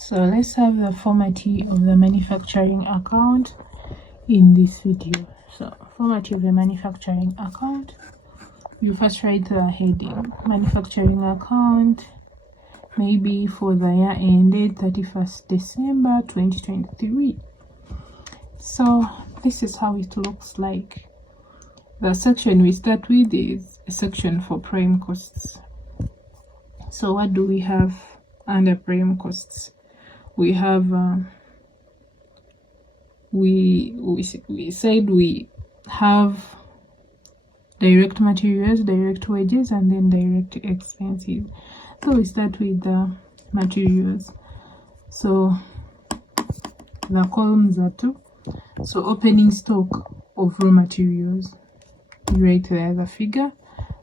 So let's have the formatting of the manufacturing account in this video. So formatting of the manufacturing account, you first write the heading manufacturing account, maybe for the year ended 31st December 2023. So this is how it looks like. The section we start with is a section for prime costs. So what do we have under prime costs? We have we said we have direct materials, direct wages, and then direct expenses. So we start with the materials. So the columns are 2. So opening stock of raw materials, you write there the figure,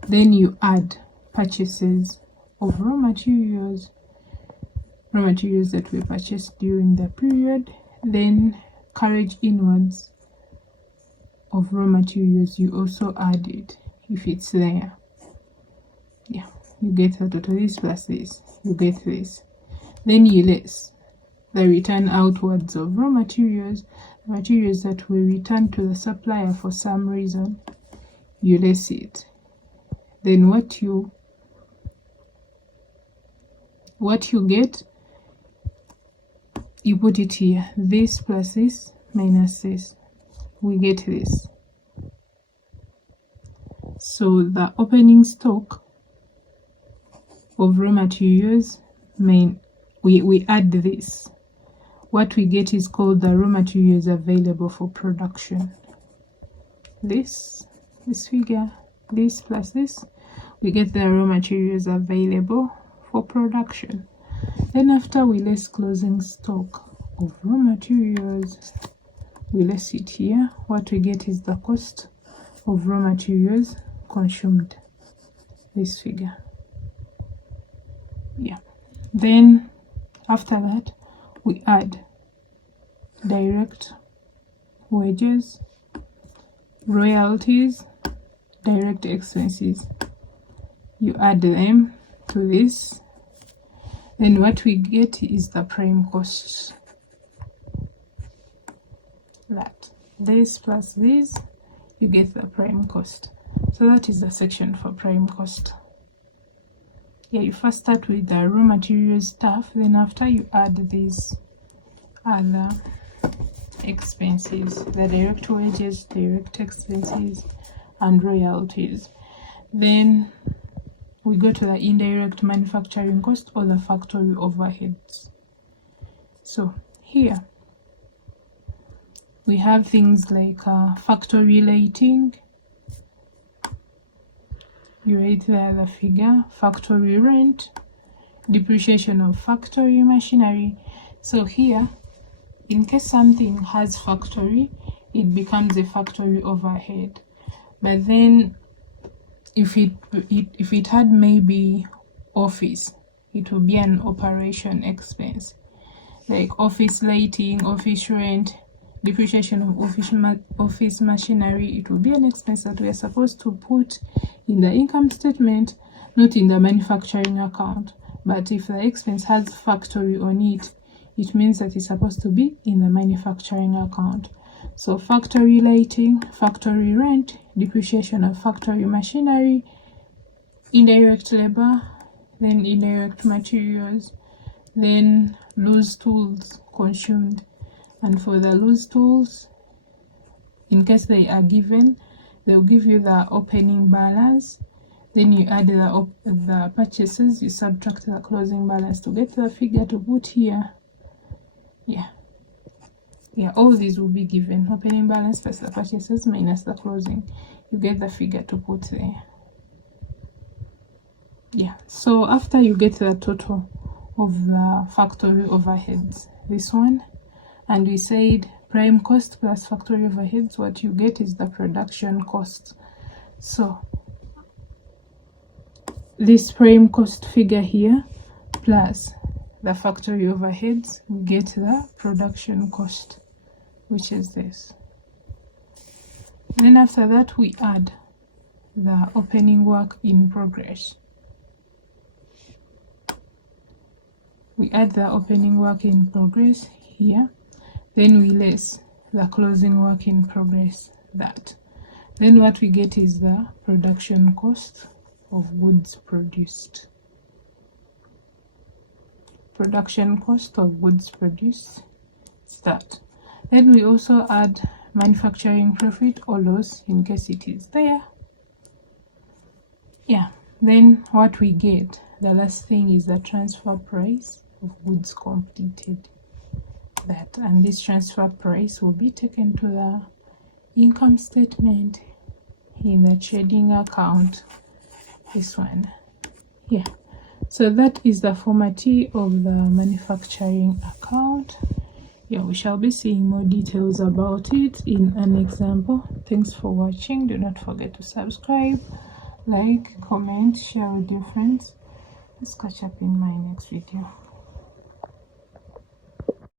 then you add purchases of raw materials that we purchased during the period, then carriage inwards of raw materials, you also add it if it's there. Yeah, you get the total, this plus this, you get this. Then you less the return outwards of raw materials, the materials that were returned to the supplier for some reason, you less it. Then what you get, you put it here, this plus this minus this, we get this. So the opening stock of raw materials, we add this. What we get is called the raw materials available for production. This figure, this plus this, we get the raw materials available for production. Then after we less closing stock of raw materials, we less it here. What we get is the cost of raw materials consumed, this figure. Yeah. Then after that we add direct wages, royalties, direct expenses, you add them to this. Then what we get is the prime costs, that this plus this, you get the prime cost. So that is the section for prime cost. Yeah, you first start with the raw materials stuff, then after you add these other expenses, the direct wages, direct expenses, and royalties. Then we go to the indirect manufacturing cost or the factory overheads. So here we have things like factory lighting, you write there the figure, factory rent, depreciation of factory machinery. So here, in case something has factory, it becomes a factory overhead. But then if it had maybe office, it will be an operation expense, like office lighting, office rent, depreciation of office machinery. It will be an expense that we are supposed to put in the income statement, not in the manufacturing account. But if the expense has factory on it, it means that it's supposed to be in the manufacturing account. So factory lighting, factory rent, depreciation of factory machinery, indirect labor, then indirect materials, then loose tools consumed. And for the loose tools, in case they are given, they'll give you the opening balance, then you add the purchases, you subtract the closing balance to get the figure to put here. Yeah, all these will be given, opening balance plus the purchases minus the closing, you get the figure to put there. Yeah, so after you get the total of the factory overheads, this one, and we said prime cost plus factory overheads, what you get is the production cost. So this prime cost figure here plus the factory overheads, we get the production cost, which is this. Then after that we add the opening work in progress. we add the opening work in progress here, then we less the closing work in progress, that. Then what we get is the production cost of goods produced. Production cost of goods produced, it's that. Then we also add manufacturing profit or loss in case it is there. Yeah, then what we get, the last thing, is the transfer price of goods completed, that. And this transfer price will be taken to the income statement in the trading account, this one. Yeah, so that is the formatting of the manufacturing account. Yeah, we shall be seeing more details about it in an example. Thanks for watching. Do not forget to subscribe, like, comment, share with your friends. Let's catch up in my next video.